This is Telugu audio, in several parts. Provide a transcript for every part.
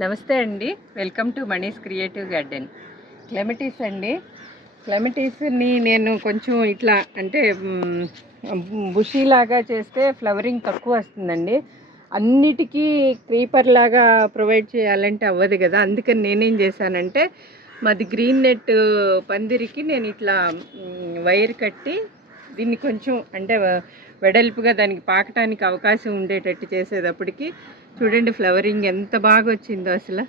నమస్తే అండి. Welcome to Mani's creative garden. Clematis అండి. క్లెమటీస్ని నేను కొంచెం ఇట్లా అంటే బుషీలాగా చేస్తే ఫ్లవరింగ్ తక్కువ వస్తుందండి. అన్నిటికీ క్రీపర్ లాగా ప్రొవైడ్ చేయాలంటే అవ్వదు కదా. అందుకని నేనేం చేశానంటే మాది గ్రీన్ నెట్ పందిరికి నేను ఇట్లా వైర్ కట్టి దీన్ని కొంచెం అంటే వెడల్పుగా దానికి పాకటానికి అవకాశం ఉండేటట్టు చేసేటప్పటికి చూడండి ఫ్లవరింగ్ ఎంత బాగా వచ్చిందో అసలు.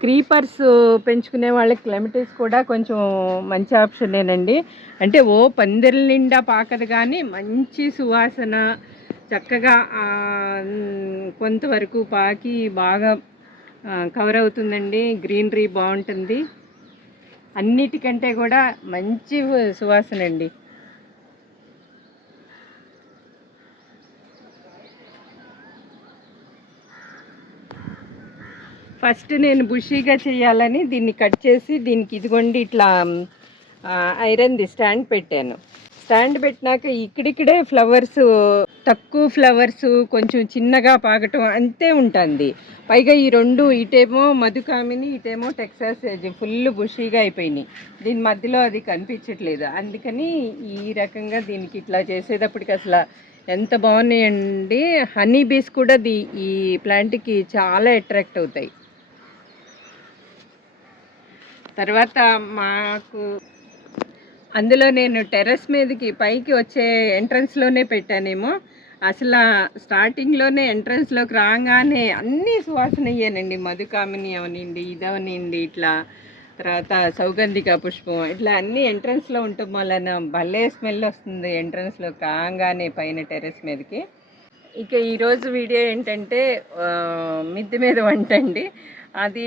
క్రీపర్స్ పెంచుకునే వాళ్ళకి క్లెమటీస్ కూడా కొంచెం మంచి ఆప్షనేనండి. అంటే పందిర్ల నిండా పాకదు కానీ మంచి సువాసన చక్కగా కొంతవరకు పాకి బాగా కవర్ అవుతుందండి. గ్రీనరీ బాగుంటుంది. అన్నిటికంటే కూడా మంచి సువాసన అండి. ఫస్ట్ నేను బుషీగా చేయాలని దీన్ని కట్ చేసి దీనికి ఇదిగోండి ఇట్లా ఐరన్ది స్టాండ్ పెట్టాను. స్టాండ్ పెట్టినాక ఇక్కడిక్కడే ఫ్లవర్స్ తక్కువ ఫ్లవర్స్ కొంచెం చిన్నగా పాకటం అంతే ఉంటుంది. పైగా ఈ రెండు ఇటేమో మధుకామిని ఇటేమో టెక్సాస్ ఫుల్ బుషీగా అయిపోయినాయి. దీని మధ్యలో అది కనిపించట్లేదు. అందుకని ఈ రకంగా దీనికి ఇట్లా చేసేటప్పటికి అసలు ఎంత బాగున్నాయండి. హనీ బీస్ కూడా ఈ ప్లాంట్కి చాలా అట్రాక్ట్ అవుతాయి. తర్వాత మాకు అందులో నేను టెర్రస్ మీదకి పైకి వచ్చే ఎంట్రన్స్లోనే పెట్టానేమో. అసలు స్టార్టింగ్లోనే ఎంట్రన్స్లోకి రాగానే అన్నీ సువాసన అయ్యానండి. మధుకామిని అవనండి, ఇదవనండి, ఇట్లా తర్వాత సౌగంధిక పుష్పం ఇట్లా అన్నీ ఎంట్రన్స్లో ఉండటం వలన భలే స్మెల్ వస్తుంది ఎంట్రన్స్లోకి రాగానే పైన టెర్రస్ మీదకి. ఇక ఈరోజు వీడియో ఏంటంటే మిద్దె మీద వంట అండి. అది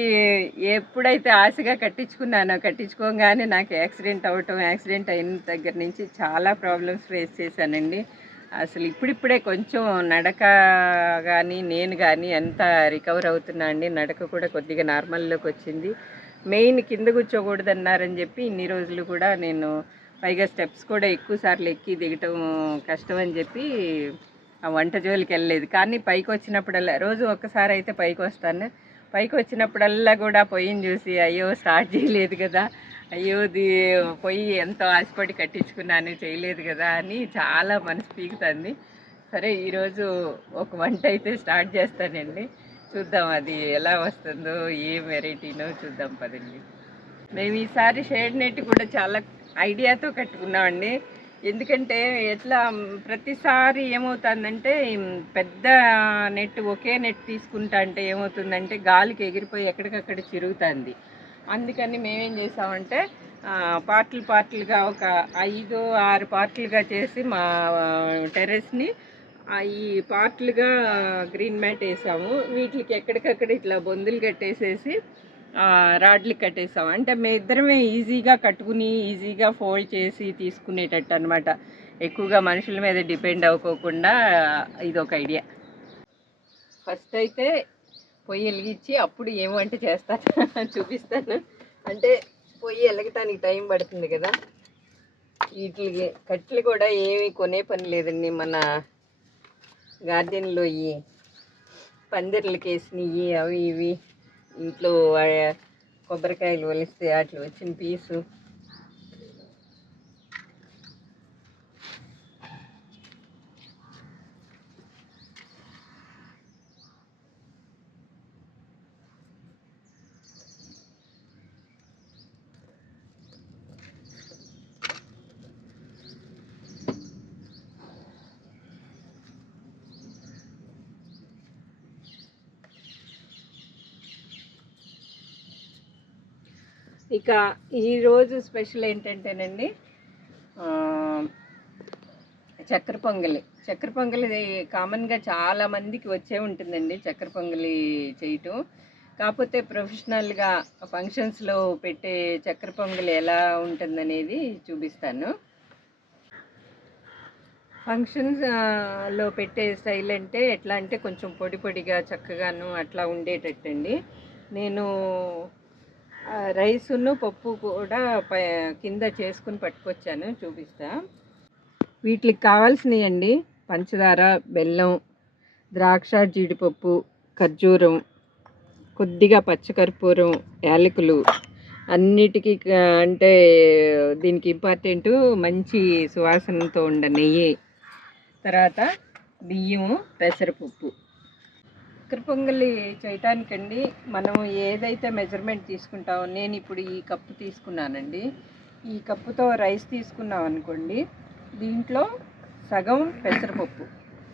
ఎప్పుడైతే ఆశగా కట్టించుకోగానే నాకు యాక్సిడెంట్ అయిన దగ్గర నుంచి చాలా ప్రాబ్లమ్స్ ఫేస్ చేశానండి. అసలు ఇప్పుడిప్పుడే కొంచెం నడక కానీ నేను కానీ ఎంత రికవర్ అవుతున్నా అండి. నడక కూడా కొద్దిగా నార్మల్లోకి వచ్చింది. మెయిన్ కింద కూర్చోకూడదు అన్నారని చెప్పి ఇన్ని రోజులు కూడా నేను పైగా స్టెప్స్ కూడా ఎక్కువ సార్లు ఎక్కి దిగటం కష్టం అని చెప్పి ఆ వంట జోలికి వెళ్ళలేదు. కానీ పైకి వచ్చినప్పుడల్లా రోజు ఒక్కసారి అయితే పైకి వస్తాను. పైకి వచ్చినప్పుడల్లా కూడా పొయ్యిని చూసి అయ్యో స్టార్ట్ చేయలేదు కదా, అయ్యో పొయ్యి ఎంతో ఆశపడి కట్టించుకున్నాను చేయలేదు కదా అని చాలా మనసు పీకుతుంది. సరే ఈరోజు ఒక వంట అయితే స్టార్ట్ చేస్తానండి. చూద్దాం అది ఎలా వస్తుందో, ఏ వెరైటీనో చూద్దాం పదండి. మేము ఈసారి షేడ్ నెట్ కూడా చాలా ఐడియాతో కట్టుకున్నామండి. ఎందుకంటే ఎట్లా ప్రతిసారి ఏమవుతుందంటే పెద్ద నెట్ ఒకే నెట్ తీసుకుంటా అంటే ఏమవుతుందంటే గాలికి ఎగిరిపోయి ఎక్కడికక్కడ చిరుగుతుంది. అందుకని మేమేం చేసామంటే పార్ట్లుగా ఒక 5-6 పార్ట్లుగా చేసి మా టెర్రస్ని ఈ పార్ట్లుగా గ్రీన్ మ్యాట్ వేసాము. వీటికి ఎక్కడికక్కడ ఇట్లా బొందులు కట్టేసేసి రాడ్లు కట్టేసాం. అంటే మేము ఇద్దరమే ఈజీగా కట్టుకుని ఈజీగా ఫోల్డ్ చేసి తీసుకునేటట్టు అనమాట. ఎక్కువగా మనుషుల మీద డిపెండ్ అవ్వకోకుండా ఇది ఒక ఐడియా. ఫస్ట్ అయితే పొయ్యి వెలిగించి అప్పుడు ఏమంటే చేస్తాను చూపిస్తాను. అంటే పొయ్యి వెలగటానికి టైం పడుతుంది కదా. వీటికి కట్టెలు కూడా ఏమి కొనే పని లేదండి. మన గార్డెన్లో ఈ పందిర్లకి వేసినవి అవి ఇవి ఇంట్లో కొబ్బరికాయలు ఒలిస్తే వాటిలో వచ్చిన పీసు ఇక ఈరోజు స్పెషల్ ఏంటంటేనండి చక్కెర పొంగలి కామన్గా చాలామందికి వచ్చే ఉంటుందండి చక్కెర పొంగలి చేయటం. కాకపోతే ప్రొఫెషనల్గా ఫంక్షన్స్లో పెట్టే చక్కెర పొంగలి ఎలా ఉంటుందనేది చూపిస్తాను. ఫంక్షన్స్లో పెట్టే స్టైల్ అంటే ఎట్లా అంటే కొంచెం పొడిగా చక్కగాను అట్లా ఉండేటట్టండి. నేను రైసును పప్పు కూడా కింద చేసుకుని పట్టుకొచ్చాను, చూపిస్తా. వీటికి కావాల్సినవి అండి పంచదార, బెల్లం, ద్రాక్ష, జీడిపప్పు, ఖర్జూరం, కొద్దిగా పచ్చకర్పూరం, యాలకులు అన్నిటికీ అంటే దీనికి ఇంపార్టెంటు మంచి సువాసనతో ఉండ నెయ్యి, తర్వాత బియ్యము, పెసరపప్పు. చక్కెర పొంగలి చేయటానికండి మనం ఏదైతే మెజర్మెంట్ తీసుకుంటామో, నేను ఇప్పుడు ఈ కప్పు తీసుకున్నానండి. ఈ కప్పుతో రైస్ తీసుకున్నాం అనుకోండి, దీంట్లో సగం పెసరపప్పు.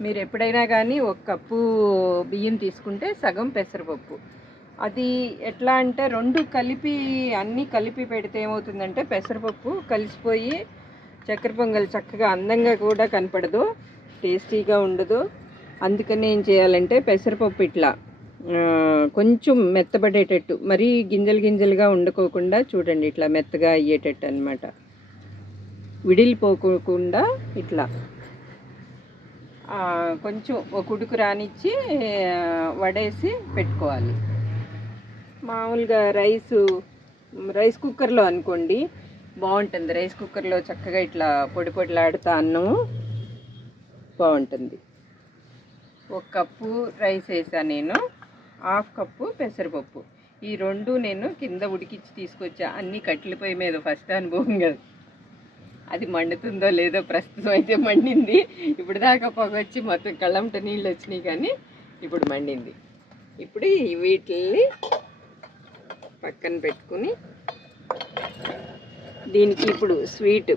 మీరు ఎప్పుడైనా కానీ ఒక కప్పు బియ్యం తీసుకుంటే సగం పెసరపప్పు. అది ఎట్లా అంటే రెండు కలిపి అన్నీ కలిపి పెడితే ఏమవుతుందంటే పెసరపప్పు కలిసిపోయి చక్కెర పొంగల్ చక్కగా అందంగా కూడా కనపడదు, టేస్టీగా ఉండదు. అందుకని ఏం చేయాలంటే పెసరపప్పు ఇట్లా కొంచెం మెత్తబడేటట్టు, మరీ గింజలు గింజలుగా వండుకోకుండా చూడండి, ఇట్లా మెత్తగా అయ్యేటట్టు అనమాట. విడిలిపోకుండా ఇట్లా కొంచెం ఒక ఉడుకు రానిచ్చి వడేసి పెట్టుకోవాలి. మామూలుగా రైస్ కుక్కర్లో అనుకోండి బాగుంటుంది. రైస్ కుక్కర్లో చక్కగా ఇట్లా పొడి పొడిలాడుతా అన్నము బాగుంటుంది. ఒక కప్పు రైస్ వేసాను నేను, హాఫ్ కప్పు పెసరపప్పు. ఈ రెండు నేను కింద ఉడికిచ్చి తీసుకొచ్చా. అన్నీ కట్టెల పొయ్యి మీద ఫస్ట్ అనుభవం కదా, అది మండుతుందో లేదో, ప్రస్తుతం అయితే మండింది. ఇప్పుడు దాకా పొగ వచ్చి మొత్తం కళ్ళంట నీళ్ళు వచ్చినాయి, కానీ ఇప్పుడు మండింది. ఇప్పుడు వీటిని పక్కన పెట్టుకుని దీనికి ఇప్పుడు స్వీట్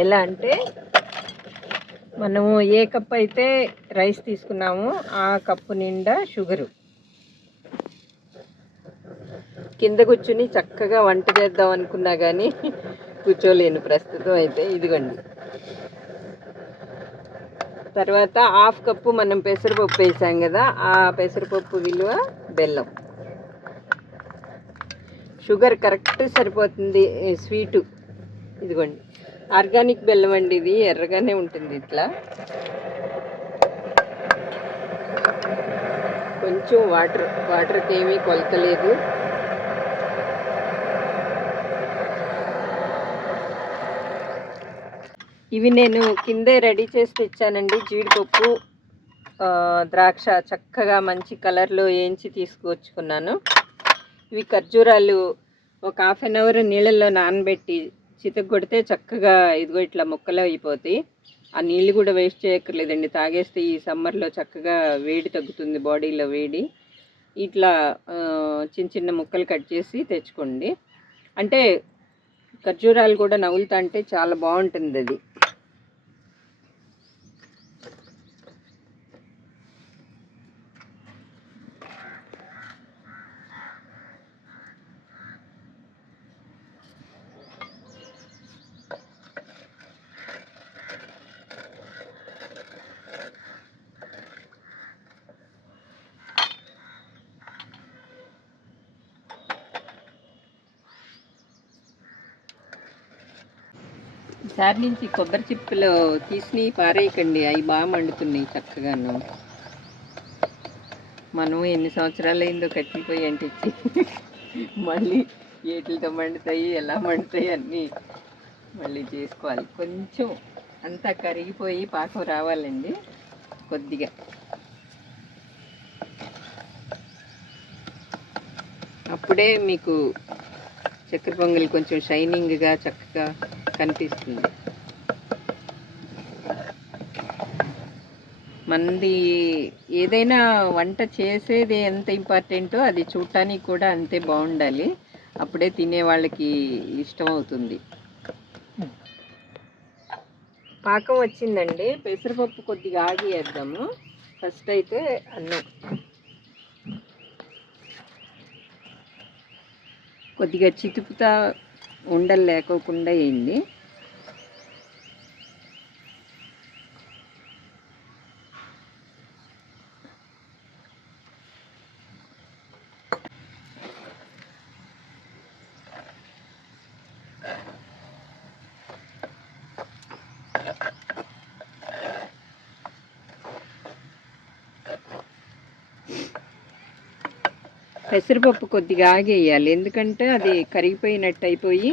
ఎలా అంటే, మనము ఏ కప్ అయితే రైస్ తీసుకున్నామో ఆ కప్పు నిండా షుగరు. కింద కూర్చుని చక్కగా వంట చేద్దాం అనుకున్నా కానీ కూర్చోలేను ప్రస్తుతం అయితే. ఇదిగోండి, తర్వాత హాఫ్ కప్పు మనం పెసరపప్పు వేసాం కదా, ఆ పెసరపప్పు విలువ బెల్లం. షుగర్ కరెక్ట్ సరిపోతుంది స్వీటు. ఇదిగోండి, ఆర్గానిక్ బెల్లం అండి, ఇది ఎర్రగానే ఉంటుంది. ఇట్లా కొంచెం వాటర్కి ఏమీ కొలత లేదు. ఇవి నేను కిందే రెడీ చేసి తెచ్చానండి. జీడిపప్పు, ద్రాక్ష చక్కగా మంచి కలర్లో వేయించి తీసుకొచ్చుకున్నాను. ఇవి ఖర్జూరాలు ఒక హాఫ్ అన్ అవర్ నీళ్ళల్లో నానబెట్టి చితగొడితే చక్కగా ఇదిగో ఇట్లా ముక్కలు అయిపోతాయి. ఆ నీళ్ళు కూడా వేస్ట్ చేయక్కర్లేదండి, తాగేస్తే ఈ సమ్మర్లో చక్కగా వేడి తగ్గుతుంది, బాడీలో వేడి. ఇట్లా చిన్న చిన్న ముక్కలు కట్ చేసి తెచ్చుకోండి. అంటే ఖర్జూరాలు కూడా నవ్వులుతా అంటే చాలా బాగుంటుంది అది. ఈసారి నుంచి కొబ్బరి చిప్పలు తీసి పారేయకండి, అవి బాగా మండుతున్నాయి చక్కగాను. మనం ఎన్ని సంవత్సరాలు అయిందో కట్టిపోయి అంటించి మళ్ళీ ఏటితో మండుతాయి, ఎలా మండుతాయి అన్నీ మళ్ళీ చేసుకోవాలి. కొంచెం అంతా కరిగిపోయి పాకం రావాలండి కొద్దిగా. అప్పుడే మీకు చక్కెర పొంగల్ కొంచెం షైనింగ్గా చక్కగా కనిపిస్తుంది. మనది ఏదైనా వంట చేసేది ఎంత ఇంపార్టెంటో అది చూడటానికి కూడా అంతే బాగుండాలి. అప్పుడే తినే వాళ్ళకి ఇష్టం అవుతుంది. పాకం వచ్చిందండి. పెసరపప్పు కొద్దిగా ఆగి వేద్దాము. ఫస్ట్ అయితే అన్నం కొద్దిగా చితుకుతా ఉండలు లేకోకుండా వేయండి. పెసరపప్పు కొద్దిగా ఆగేయాలి, ఎందుకంటే అది కరిగిపోయినట్టు అయిపోయి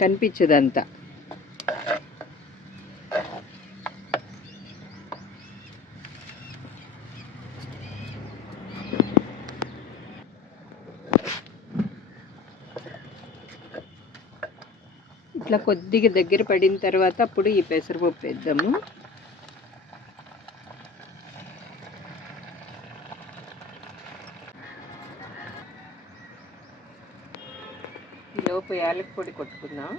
కనిపించదు అంతా. ఇట్లా కొద్దిగా దగ్గర పడిన తర్వాత అప్పుడు ఈ పెసరపప్పు వేద్దాము. ఈలోపు యాలక పొడి కొట్టుకుందాం.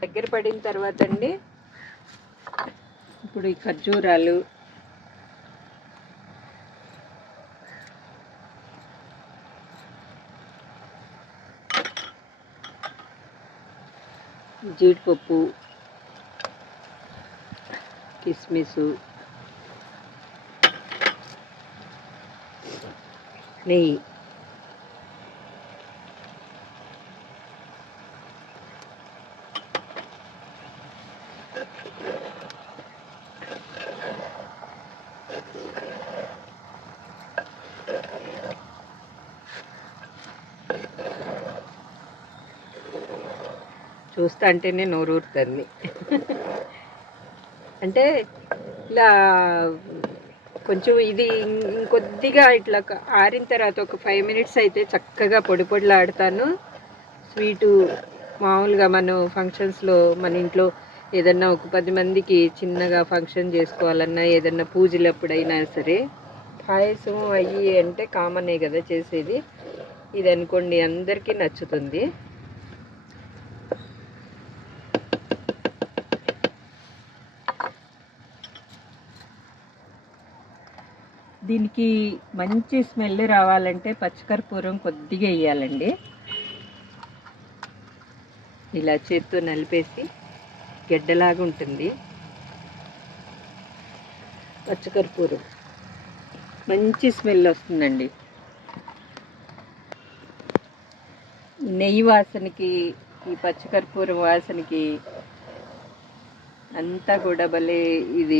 దగ్గర పడిన తర్వాత అండి ఇప్పుడు ఈ ఖర్జూరాలు, జీడిపప్పు, కిస్మిసు, నెయ్యి, చూస్తా అంటేనే నోరూరుతుంది. అంటే ఇలా కొంచెం ఇది ఇంకొద్దిగా ఇట్లా ఆరిన తర్వాత ఒక 5 మినిట్స్ అయితే చక్కగా పొడి పొడిలాడుతాను. స్వీటు మామూలుగా మనం ఫంక్షన్స్లో మన ఇంట్లో ఏదన్నా ఒక 10 మందికి చిన్నగా ఫంక్షన్ చేసుకోవాలన్నా, ఏదన్నా పూజలు ఎప్పుడైనా సరే పాయసం అయ్యి అంటే కామనే కదా చేసేది. ఇది అనుకోండి అందరికీ నచ్చుతుంది. దీనికి మంచి స్మెల్ రావాలంటే పచ్చికర్పూరం కొద్దిగా వేయాలండి. ఇలా చేత్తో నలిపేసి గెడ్డలాగా ఉంటుంది పచ్చికర్పూరం, మంచి స్మెల్ వస్తుందండి. నెయ్యి వాసనకి ఈ పచ్చికర్పూరం వాసనకి అంతా కూడా భలే ఇది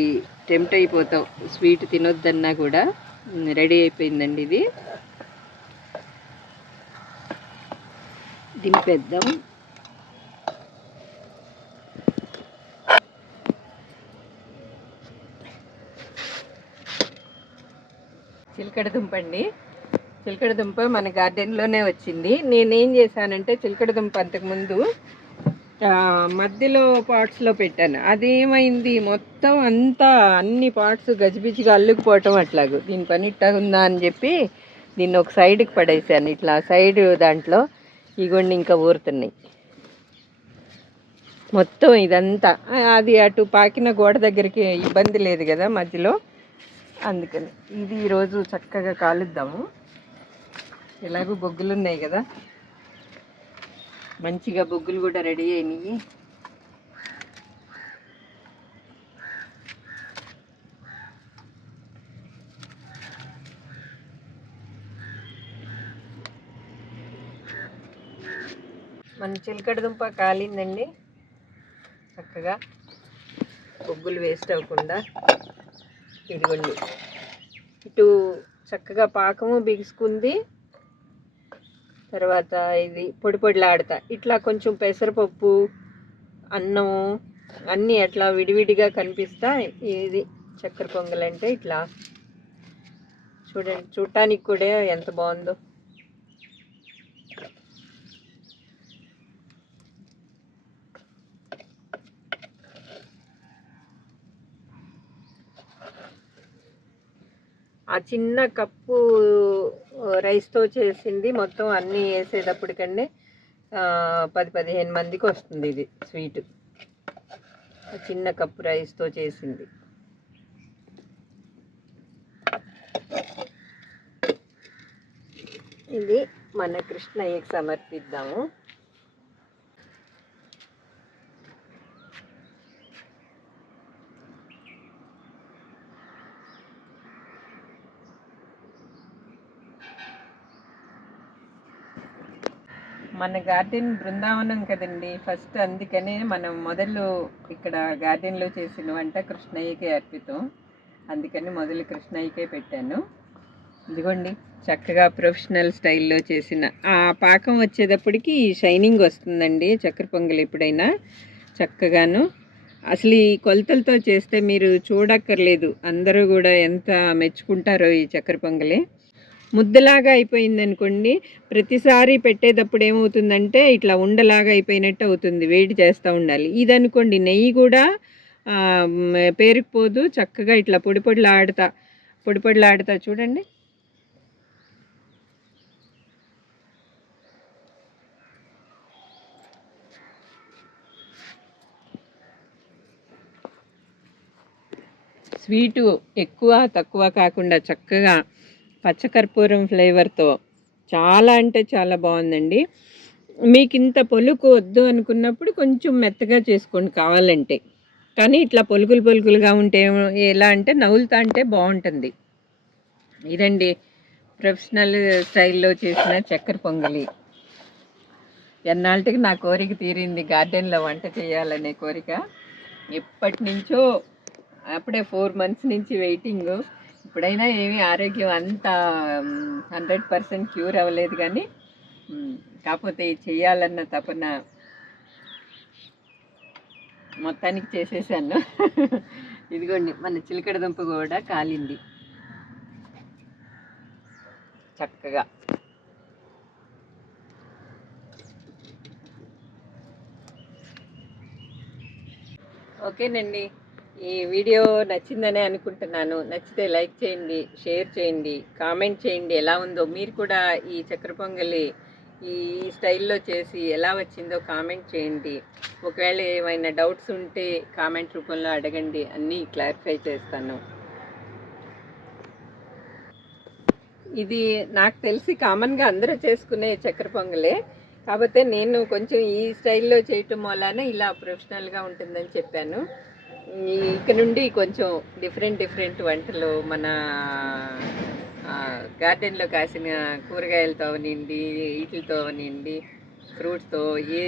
టెంప్ట్ అయిపోతాం. స్వీట్ తినొద్దన్నా కూడా రెడీ అయిపోయిందండి. ఇది దింపేద్దాం. చిలకడ దుంప అండి. చిలకడ దుంప మన గార్డెన్లోనే వచ్చింది. నేనేం చేశానంటే చిలకడ దుంప అంతకుముందు మధ్యలో పాట్స్లో పెట్టాను. అదేమైంది మొత్తం అంతా అన్ని పాట్స్ గజిబిజిగా అల్లుకుపోవటం అట్లాగు. దీని పని ఇట్టా ఉందా అని చెప్పి దీన్ని ఒక సైడ్కి పడేసాను. ఇట్లా సైడ్ దాంట్లో ఇగోండి ఇంకా ఊరుతున్నాయి మొత్తం ఇదంతా. అది అటు పాకిన గోడ దగ్గరికి ఇబ్బంది లేదు కదా మధ్యలో, అందుకని ఇది ఈరోజు చక్కగా కాలుద్దాము. ఎలాగూ బొగ్గులు ఉన్నాయి కదా, మంచిగా బొగ్గులు కూడా రెడీ అయినాయి. మన చిలకడ దుంప కాలిందండి. చక్కగా బొగ్గులు వేస్ట్ అవ్వకుండా ఇదిగోండి ఇటు చక్కగా పాకము బిగుసుకుంది. తర్వాత ఇది పొడి పొడిలాడుతా ఇట్లా కొంచెం పెసరపప్పు, అన్నము అన్నీ అట్లా విడివిడిగా కనిపిస్తా. ఇది చక్కెర పొంగలంటే ఇట్లా చూడండి, చూడటానికి కూడా ఎంత బాగుందో. ఆ చిన్న కప్పు రైస్తో చేసింది మొత్తం అన్నీ వేసేటప్పటికంటే 10-15 మందికి వస్తుంది ఇది స్వీట్. చిన్న కప్పు రైస్తో చేసింది. ఇది మన కృష్ణయ్యకి సమర్పిద్దాము. మన గార్డెన్ బృందావనం కదండి ఫస్ట్, అందుకనే మనం మొదలు ఇక్కడ గార్డెన్లో చేసిన వంట కృష్ణయ్యకే అర్పితం. అందుకని మొదలు కృష్ణయ్యకే పెట్టాను. ఇదిగోండి చక్కగా ప్రొఫెషనల్ స్టైల్లో చేసిన ఆ పాకం వచ్చేటప్పటికి షైనింగ్ వస్తుందండి చక్కెర పొంగల్ ఎప్పుడైనా చక్కగాను. అసలు ఈ కొలతలతో చేస్తే మీరు చూడక్కర్లేదు, అందరూ కూడా ఎంత మెచ్చుకుంటారో ఈ చక్కెర పొంగలి. ముద్దలాగా అయిపోయింది అనుకోండి, ప్రతిసారి పెట్టేటప్పుడు ఏమవుతుందంటే ఇట్లా ఉండలాగా అయిపోయినట్టు అవుతుంది, వేడి చేస్తూ ఉండాలి. ఇది అనుకోండి నెయ్యి కూడా పేరుకుపోదు, చక్కగా ఇట్లా పొడి పొడిలాడుతా చూడండి. స్వీటు ఎక్కువ తక్కువ కాకుండా చక్కగా పచ్చకర్పూరం ఫ్లేవర్తో చాలా అంటే చాలా బాగుందండి. మీకు ఇంత పొలుకు వద్దు అనుకున్నప్పుడు కొంచెం మెత్తగా చేసుకోండి కావాలంటే, కానీ ఇట్లా పొలుకులుగా ఉంటే ఎలా అంటే నవ్వులుతా అంటే బాగుంటుంది. ఇదండి ప్రొఫెషనల్ స్టైల్లో చేసిన చక్కెర పొంగలి. ఎన్నాళ్ళకి నా కోరిక తీరింది, గార్డెన్లో వంట చేయాలనే కోరిక. ఎప్పటి నుంచో, అప్పుడే 4 months నుంచి వెయిటింగ్. ఇప్పుడైనా ఏమీ ఆరోగ్యం అంత 100% క్యూర్ అవ్వలేదు, కానీ కాకపోతే చేయాలన్న తపన మొత్తానికి చేసేసాను. ఇదిగోండి మన చిలకడ దుంప కూడా కాలింది చక్కగా. ఓకేనండి, ఈ వీడియో నచ్చిందనే అనుకుంటున్నాను. నచ్చితే లైక్ చేయండి, షేర్ చేయండి, కామెంట్ చేయండి ఎలా ఉందో. మీరు కూడా ఈ చక్కెర పొంగలి ఈ స్టైల్లో చేసి ఎలా వచ్చిందో కామెంట్ చేయండి. ఒకవేళ ఏమైనా డౌట్స్ ఉంటే కామెంట్ రూపంలో అడగండి, అన్నీ క్లారిఫై చేస్తాను. ఇది నాకు తెలిసి కామన్గా అందరూ చేసుకునే చక్కెర పొంగలే, కాకపోతే నేను కొంచెం ఈ స్టైల్లో చేయటం వలన ఇలా ప్రొఫెషనల్గా ఉంటుందని చెప్పాను. ఇక నుండి కొంచెం డిఫరెంట్ వంటలు మన గార్డెన్లో కాసిన కూరగాయలతో నిండి, వీటితో నిండి, ఫ్రూట్స్తో, ఏ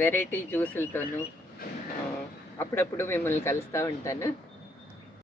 వెరైటీ జ్యూసులతోనూ అప్పుడప్పుడు మిమ్మల్ని కలుస్తూ ఉంటాను.